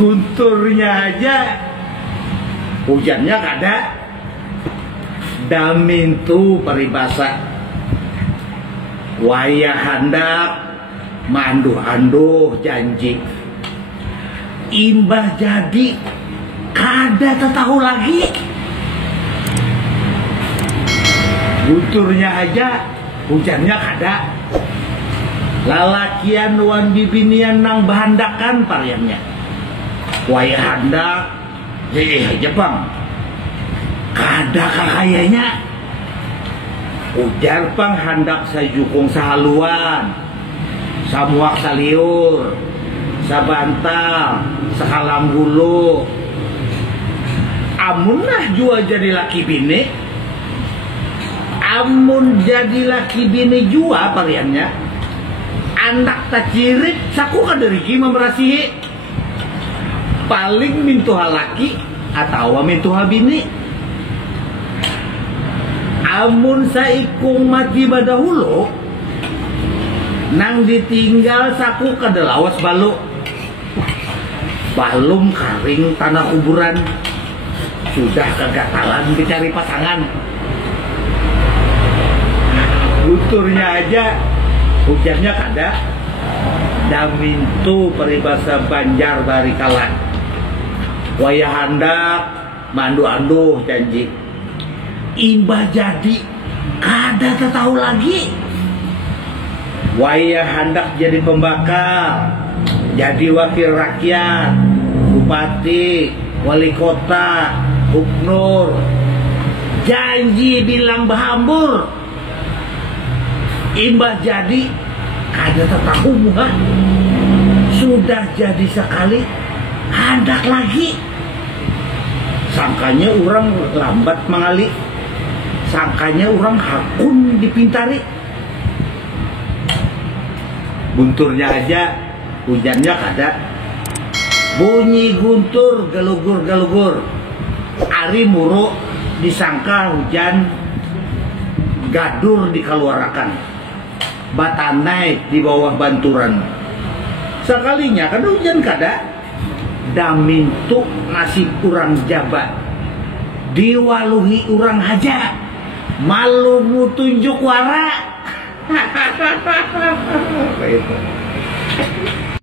Gunturnya aja hujannya kada. Damin tu peribahasa wayah handak manduh-anduh janji, imbah jadi kada tahu lagi. Gunturnya aja hujannya kada. Lalakian wan bibinian nang bahandakan pariannya wayah handak Jepang kada kakayanya. Ujar pang handak sajukung sahaluan, samuak saliur, sabantal, sakalam bulu. Amun nah jua jadi laki bini, amun jadi laki bini jua pariannya, anak tak cirit saku kaderiki memerasihi. Paling mintuha laki atau mintuha bini. Amun saikung mati badahulu nang ditinggal saku kadelawas balu, balum karing tanah kuburan, sudah kegatalan dicari pasangan. Gunturnya aja hujannya kada. Damintu peribahasa Banjar barikalan wayah handak mandu-anduh janji, imbah jadi kada tahu lagi. Wayah handak jadi pembakar, jadi wakil rakyat, bupati, wali kota, gubernur, janji bilang bahambur, imbah jadi kada tahu muka. Sudah jadi sekali handak lagi. Sangkanya orang lambat mengali, sangkanya orang hakun dipintari. Gunturnya aja hujannya kada. Bunyi guntur galugur-galugur, ari muruk disangka hujan, gadur dikeluarkan, batanai di bawah banturan. Sekalinya kan hujan kada. Damintu nasib urang jabat, diwaluhi urang haja, malu mu tunjuk wara. Itu.